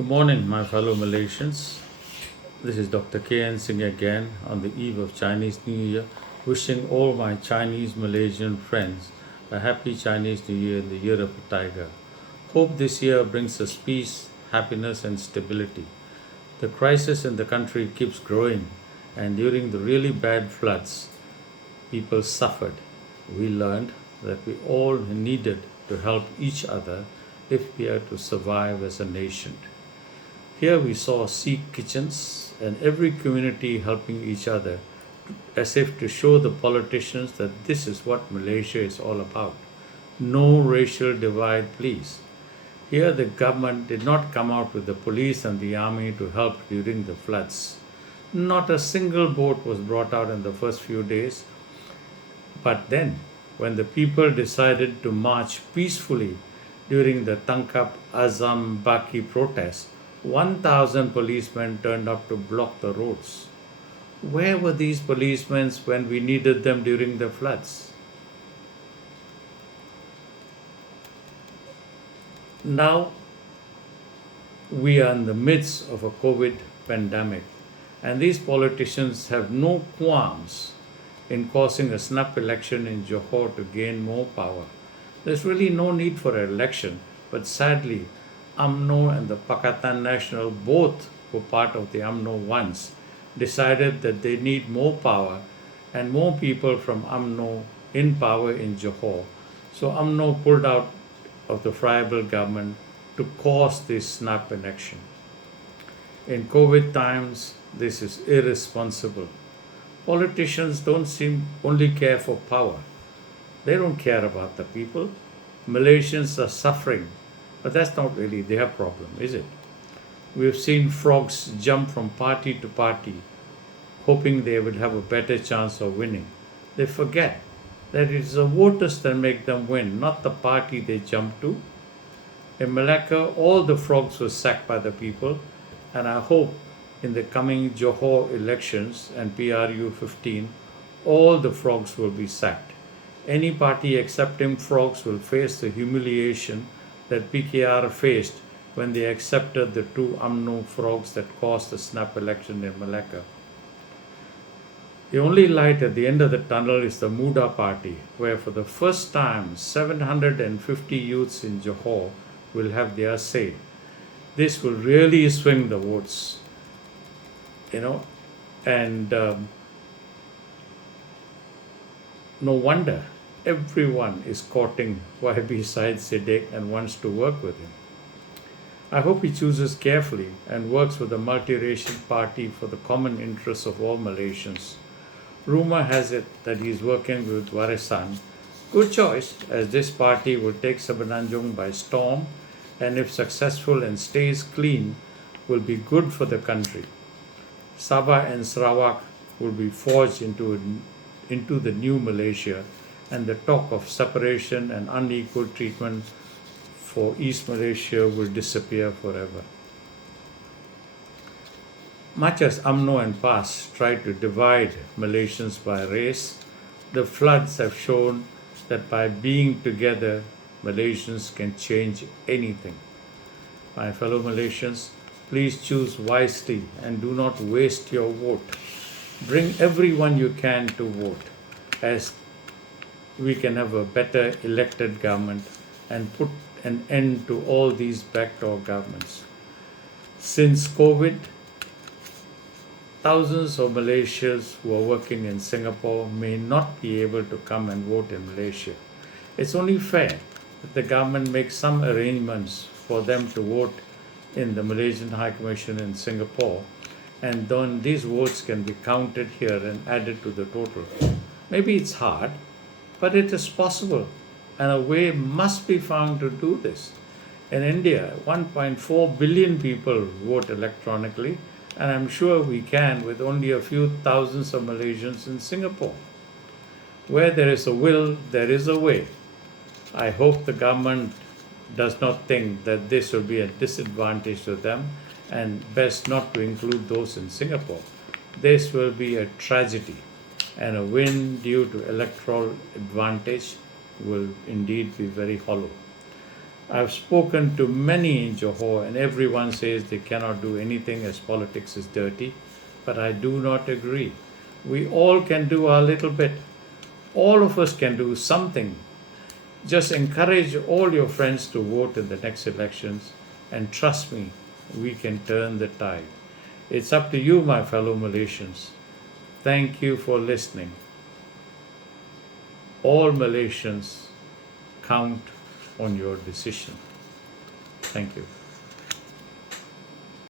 Good morning, my fellow Malaysians. This is Dr. Singh again on the eve of Chinese New Year, wishing all my Chinese Malaysian friends a happy Chinese New Year in the year of the tiger. Hope this year brings us peace, happiness, and stability. The crisis in the country keeps growing, and during the really bad floods, people suffered. We learned that we all needed to help each other if we are to survive as a nation. Here we saw Sikh kitchens and every community helping each other as if to show the politicians that this is what Malaysia is all about. No racial divide, please. Here the government did not come out with the police and the army to help during the floods. Not a single boat was brought out in the first few days. But then, when the people decided to march peacefully during the Tangkap Azam Baki protest, 1,000 policemen turned up to block the roads. Where were these policemen when we needed them during the floods? Now we are in the midst of a COVID pandemic, and these politicians have no qualms in causing a snap election in Johor to gain more power. There's really no need for an election, but sadly, UMNO and the Pakatan National, both were part of the UMNO once, decided that they need more power and more people from UMNO in power in Johor. So UMNO pulled out of the friable government to cause this snap election. In COVID times, this is irresponsible. Politicians don't seem only care for power. They don't care about the people. Malaysians are suffering, but that's not really their problem, is it? We've seen frogs jump from party to party, hoping they would have a better chance of winning. They forget that it is the voters that make them win, not the party they jump to. In Malacca, all the frogs were sacked by the people, and I hope in the coming Johor elections and PRU 15, all the frogs will be sacked. Any party accepting frogs will face the humiliation that PKR faced when they accepted the two UMNO frogs that caused the snap election in Malacca. The only light at the end of the tunnel is the Muda party, where for the first time 750 youths in Johor will have their say. This will really swing the votes, and no wonder everyone is courting YB Syed Siddiq and wants to work with him. I hope he chooses carefully and works with a multiracial party for the common interests of all Malaysians. Rumor has it that he is working with Warisan. Good choice, as this party will take Semenanjung by storm, and if successful and stays clean, will be good for the country. Sabah and Sarawak will be forged into the new Malaysia, and the talk of separation and unequal treatment for East Malaysia will disappear forever. Much as UMNO and PAS tried to divide Malaysians by race, the floods have shown that by being together, Malaysians can change anything. My fellow Malaysians, please choose wisely and do not waste your vote. Bring everyone you can to vote, as we can have a better elected government and put an end to all these backdoor governments. Since COVID, thousands of Malaysians who are working in Singapore may not be able to come and vote in Malaysia. It's only fair that the government makes some arrangements for them to vote in the Malaysian High Commission in Singapore, and then these votes can be counted here and added to the total. Maybe it's hard, but it is possible, and a way must be found to do this. In India, 1.4 billion people vote electronically, and I'm sure we can with only a few thousands of Malaysians in Singapore. Where there is a will, there is a way. I hope the government does not think that this will be a disadvantage to them, and best not to include those in Singapore. This will be a tragedy, and a win due to electoral advantage will indeed be very hollow. I've spoken to many in Johor, and everyone says they cannot do anything as politics is dirty, but I do not agree. We all can do our little bit. All of us can do something. Just encourage all your friends to vote in the next elections, and trust me, we can turn the tide. It's up to you, my fellow Malaysians. Thank you for listening. All Malaysians count on your decision. Thank you.